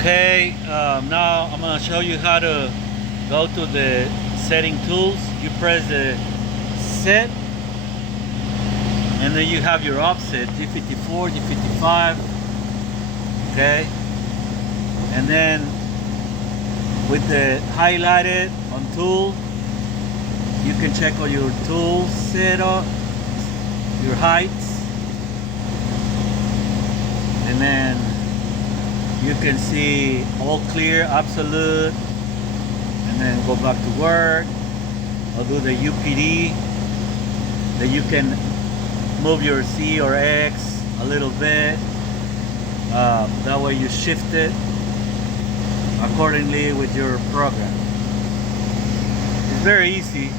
Okay, now I'm gonna show you how to go to the setting tools. You press the set, and then you have your offset, D54, D55, okay? And then with the highlighted on tool, you can check all your tool setup, your heights, and then you can see all clear, absolute, and then go back to work. I'll do the UPD, that you can move your C or X a little bit. That way you shift it accordingly with your program. It's very easy.